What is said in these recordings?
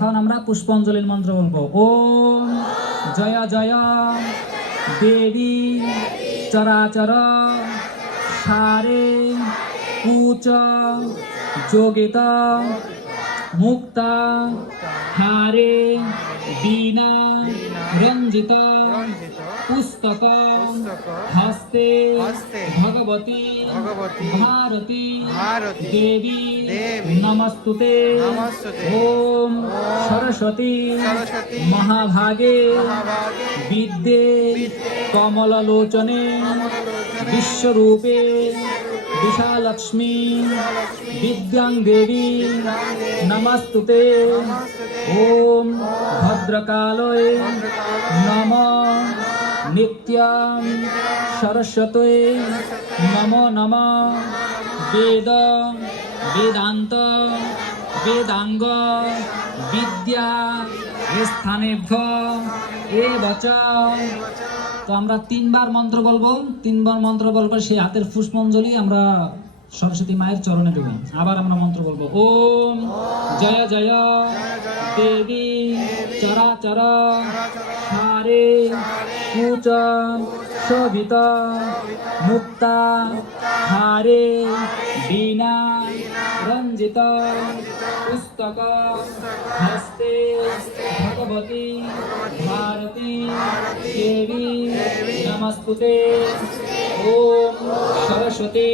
এখন আমরা পুষ্পাঞ্জলির মন্ত্র বলব। ওম জয় জয় দেবী চরাচর সারে কুচ যোগিত মুক্তা হারে রঞ্জিত রঞ্জিত পুস্তক হস্তে ভগবতী ভারতী দেবী নমস্তুতে ওম সরস্বতী মহাভাগে বিদ্যে কমললোচনে বিশ্বরূপে বিশালক্ষ্মী বিদ্যাং দেবী নমস্তুতে ওম ভদ্রকালয়ে নম নিত্যাং সরস্বতী নম নম বেদ বেদান্ত বেদাঙ্গ বিদ্যা স্থানেভ্য এ বচ তো আমরা তিনবার মন্ত্র বলব। তিনবার মন্ত্র বলব, সেই হাতের পুষ্পাঞ্জলি আমরা সরস্বতী মায়ের চরণে দেব। আবার আমরা মন্ত্র বলব, ওম জয় জয় দেবী চরাচর হারে কুচ শোভিত মুক্তা, হারে, বীণা, রঞ্জিত, পুস্তক, হস্তে, ভগবতী, ভারতী, দেবী, নমস্তুতে, ওম সরস্বতী,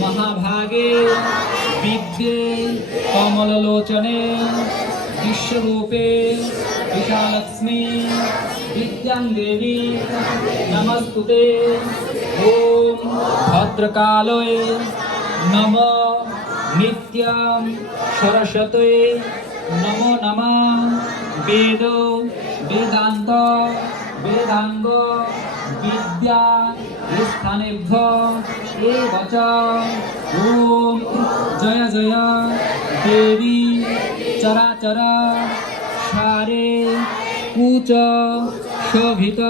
মহাভাগে, বিদ্যে, কমললোচনে, বিশ্বরূপে, বিশালক্ষ্মী। বিদ্যাং দেবী নমস্তুতে ওম ভদ্রকালয়ে নম নিত্যং সরস্বতী নম নম বেদ বেদান্ত বেদাঙ্গ বিদ্যা স্থানেভ্য এ বচ ওম জয় দেবী চরাচর সারে কুচ শোভিত,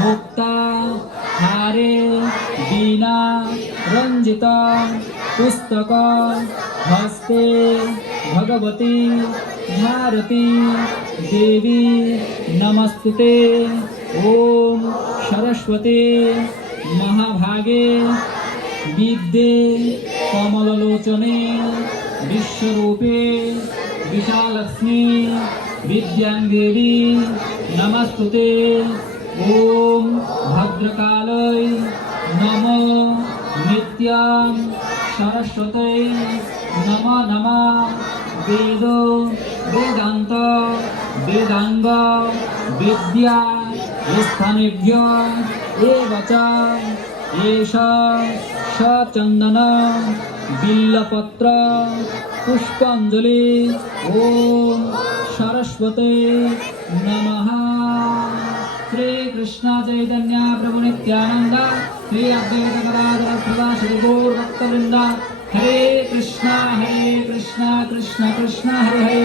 মুক্তা, হারে, বীণা, রঞ্জিত, পুস্তক, হস্তে, ভগবতী, ভারতী, দেবী, নমস্তুতে, ওম সরস্বতী, মহাভাগে বিদ্যে কমললোচনে বিশ্বরূপে বিশালক্ষ্মী বিদ্যাং দেবী নমস্তুতে। ওম ভদ্রকালয় নম নিত্যাং সরস্বতী নম নম। বেদ বেদান্ত বেদাঙ্গ বিদ্যা স্থানেভ্য। এব চ এষ সচন্দন বিল্লপত্র পুষ্পাঞ্জলি ওম সরস্বতী নমঃ শ্রীকৃষ্ণ চৈতন্য প্রভু নিত্যানন্দ শ্রী অদ্বৈত গদাধর সদা শ্রী গৌর ভক্তবৃন্দ হরে কৃষ্ণ হরে কৃষ্ণ কৃষ্ণ কৃষ্ণ হরে হরে হরে রাম হরে রাম